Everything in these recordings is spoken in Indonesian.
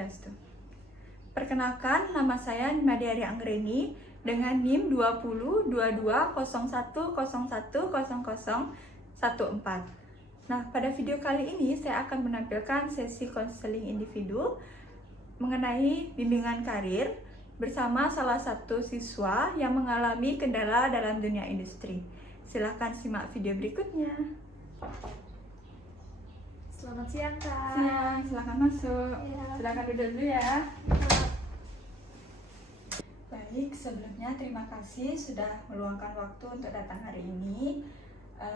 Swastiastu. Perkenalkan, nama saya Madiari Anggreni dengan NIM 202201010014. Nah, pada video kali ini saya akan menampilkan sesi konseling individu mengenai bimbingan karir bersama salah satu siswa yang mengalami kendala dalam dunia industri. Silahkan simak video berikutnya. Selamat siang, Kak. Siang, silahkan masuk. Iya. Silahkan duduk dulu ya. Baik, sebelumnya terima kasih sudah meluangkan waktu untuk datang hari ini.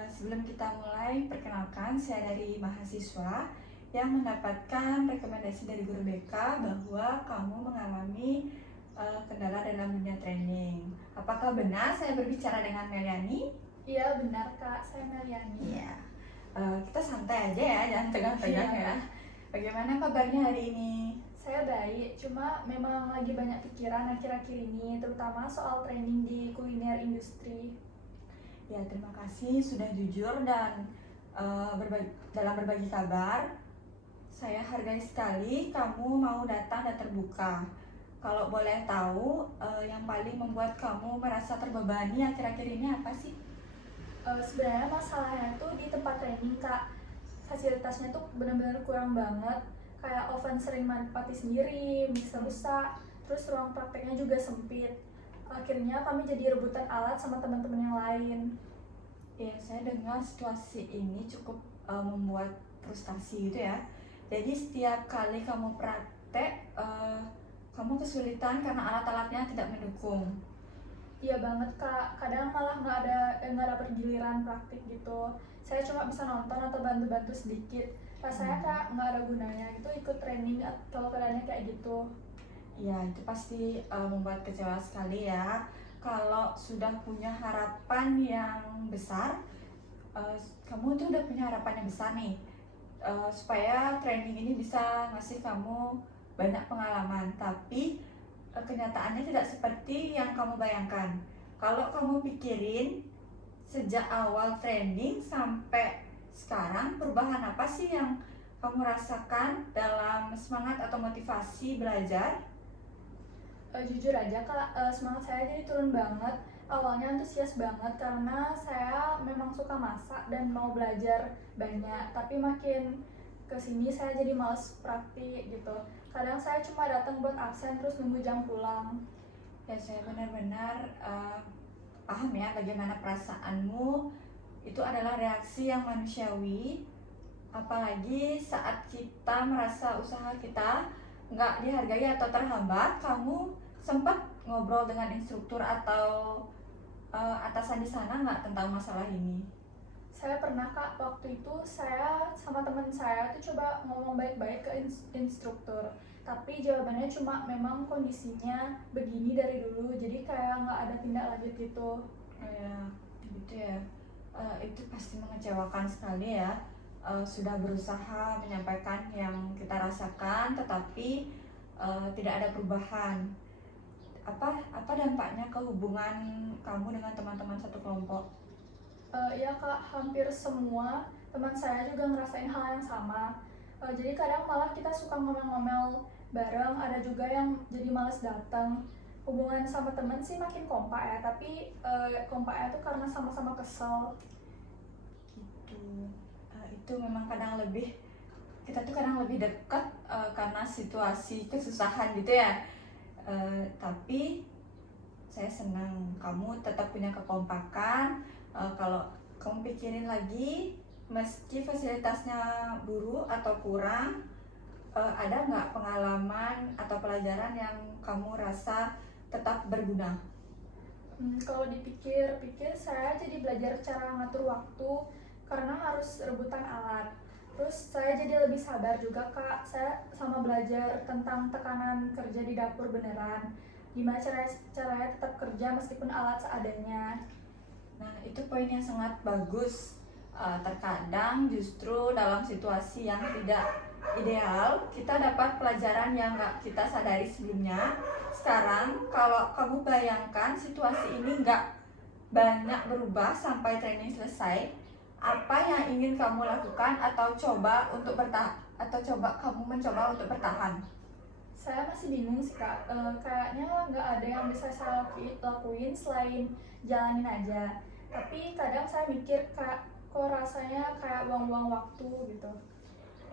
Sebelum kita mulai, perkenalkan saya dari mahasiswa yang mendapatkan rekomendasi dari guru BK bahwa kamu mengalami kendala dalam dunia training. Apakah benar saya berbicara dengan Meliani? Iya, benar, Kak. Saya Meliani. Iya. Kita santai aja ya, jangan tegang-tegang ya. Bagaimana kabarnya hari ini? Saya baik, cuma memang lagi banyak pikiran akhir-akhir ini, terutama soal training di kuliner industri. Ya, terima kasih sudah jujur dan dalam berbagi kabar. Saya hargai sekali kamu mau datang dan terbuka. Kalau boleh tahu, yang paling membuat kamu merasa terbebani akhir-akhir ini apa sih? Sebenarnya masalahnya tuh di tempat training, Kak. Fasilitasnya tuh benar-benar kurang banget. Kayak oven sering mati sendiri, mixer rusak, terus ruang prakteknya juga sempit. Akhirnya kami jadi rebutan alat sama teman-teman yang lain. Ya, saya dengar situasi ini cukup membuat frustasi gitu ya. Jadi setiap kali kamu praktek, kamu kesulitan karena alat-alatnya tidak mendukung. Iya banget, Kak, kadang malah nggak ada pergiliran praktik gitu. Saya cuma bisa nonton atau bantu-bantu sedikit. Rasanya Kak nggak ada gunanya itu ikut training atau keadaannya kayak gitu. Ya, itu pasti membuat kecewa sekali ya. Kalau sudah punya harapan yang besar, kamu tuh udah punya harapan yang besar nih, supaya training ini bisa ngasih kamu banyak pengalaman. Tapi kenyataannya tidak seperti yang kamu bayangkan. Kalau kamu pikirin sejak awal training sampai sekarang, perubahan apa sih yang kamu rasakan dalam semangat atau motivasi belajar? Jujur aja Kak, semangat saya jadi turun banget. Awalnya antusias banget karena saya memang suka masak dan mau belajar banyak. Tapi makin kesini saya jadi males praktik gitu. Kadang saya cuma datang buat absen terus nunggu jam pulang. Ya, saya benar-benar paham ya bagaimana perasaanmu. Itu adalah reaksi yang manusiawi, apalagi saat kita merasa usaha kita nggak dihargai atau terhambat. Kamu sempat ngobrol dengan instruktur atau atasan di sana nggak tentang masalah ini? Saya pernah Kak, waktu itu saya sama teman saya tuh coba ngomong baik-baik ke instruktur. Tapi jawabannya cuma memang kondisinya begini dari dulu, jadi kayak nggak ada tindak lanjut gitu. Ya, gitu ya. Itu pasti mengecewakan sekali ya. Sudah berusaha menyampaikan yang kita rasakan, tetapi tidak ada perubahan. Apa dampaknya ke hubungan kamu dengan teman-teman satu kelompok? Ya Kak, hampir semua teman saya juga ngerasain hal yang sama. Jadi kadang malah kita suka ngomel-ngomel bareng, ada juga yang jadi males datang. Hubungan sama teman sih makin kompak ya, tapi kompaknya tuh karena sama-sama kesel. Gitu. Itu memang kita tuh kadang lebih dekat karena situasi kesusahan gitu ya. Tapi saya senang kamu tetap punya kekompakan. Kalau kamu pikirin lagi, meski fasilitasnya buruk atau kurang, ada nggak pengalaman atau pelajaran yang kamu rasa tetap berguna? Kalau dipikir-pikir, saya jadi belajar cara ngatur waktu karena harus rebutan alat. Terus saya jadi lebih sabar juga Kak. Saya sama belajar tentang tekanan kerja di dapur beneran. Gimana caranya tetap kerja meskipun alat seadanya. Nah, itu poin yang sangat bagus. Terkadang justru dalam situasi yang tidak ideal, kita dapat pelajaran yang nggak kita sadari sebelumnya. Sekarang, kalau kamu bayangkan situasi ini nggak banyak berubah sampai training selesai, apa yang ingin kamu lakukan atau coba kamu mencoba untuk bertahan? Saya masih bingung sih kak. Kayaknya nggak ada yang bisa saya lakuin selain jalanin aja. Tapi kadang saya mikir kak, kok rasanya kayak buang-buang waktu gitu.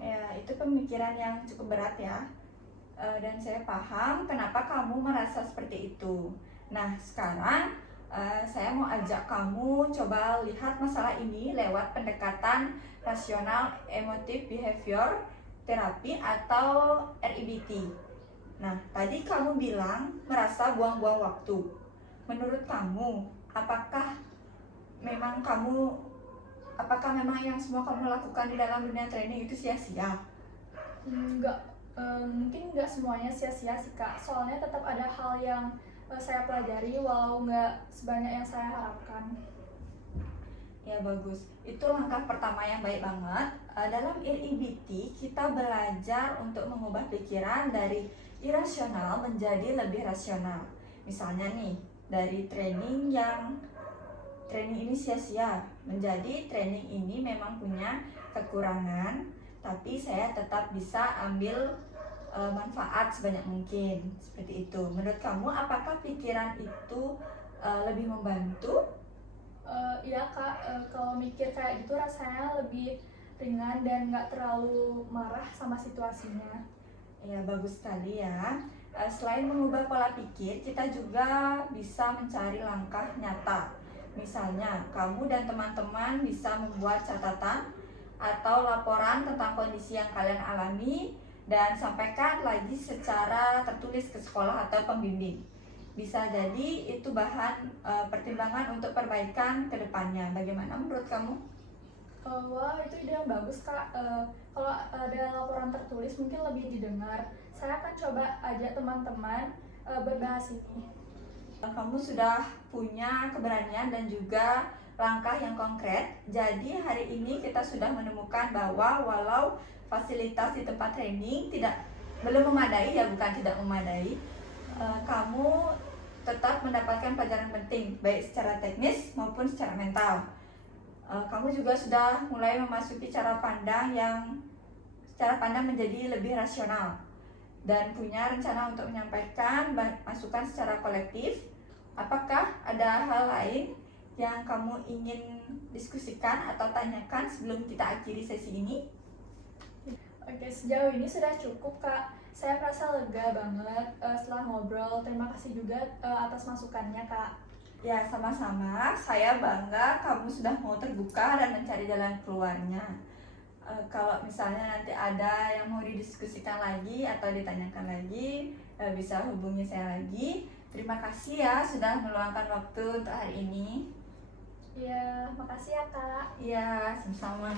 Ya, itu pemikiran yang cukup berat ya. Dan saya paham kenapa kamu merasa seperti itu. Nah, sekarang saya mau ajak kamu coba lihat masalah ini lewat pendekatan rasional emotive behavior therapy atau REBT. Nah, tadi kamu bilang merasa buang-buang waktu. Menurut kamu, memang kamu apakah memang yang semua kamu lakukan di dalam dunia training itu sia-sia? Nggak, mungkin nggak semuanya sia-sia sih kak. Soalnya tetap ada hal yang saya pelajari walau nggak sebanyak yang saya harapkan. Ya bagus, itu langkah pertama yang baik banget. Dalam REBT kita belajar untuk mengubah pikiran dari irasional menjadi lebih rasional. Misalnya nih, dari training ini sia-sia menjadi training ini memang punya kekurangan, tapi saya tetap bisa ambil manfaat sebanyak mungkin. Seperti itu. Menurut kamu apakah pikiran itu lebih membantu? Iya kak, kalau mikir kayak gitu rasanya lebih ringan dan nggak terlalu marah sama situasinya. Ya, bagus sekali ya. Selain mengubah pola pikir, kita juga bisa mencari langkah nyata. Misalnya, kamu dan teman-teman bisa membuat catatan atau laporan tentang kondisi yang kalian alami dan sampaikan lagi secara tertulis ke sekolah atau pembimbing. Bisa jadi itu bahan pertimbangan untuk perbaikan ke depannya. Bagaimana menurut kamu? Wah, itu ide yang bagus kak. Kalau ada laporan tertulis mungkin lebih didengar. Saya akan coba ajak teman-teman berbahas ini. Kamu sudah punya keberanian dan juga langkah yang konkret. Jadi hari ini kita sudah menemukan bahwa walau fasilitas di tempat training belum memadai, ya bukan tidak memadai, kamu tetap mendapatkan pelajaran penting baik secara teknis maupun secara mental. Kamu juga sudah mulai memasuki cara pandang menjadi lebih rasional dan punya rencana untuk menyampaikan masukan secara kolektif. Apakah ada hal lain yang kamu ingin diskusikan atau tanyakan sebelum kita akhiri sesi ini? Oke, sejauh ini sudah cukup kak. Saya merasa lega banget setelah ngobrol. Terima kasih juga atas masukannya kak. Ya, sama-sama. Saya bangga kamu sudah mau terbuka dan mencari jalan keluarnya. Kalau misalnya nanti ada yang mau didiskusikan lagi atau ditanyakan lagi, bisa hubungi saya lagi. Terima kasih ya sudah meluangkan waktu untuk hari ini. Ya, makasih ya kak. Ya, sama-sama.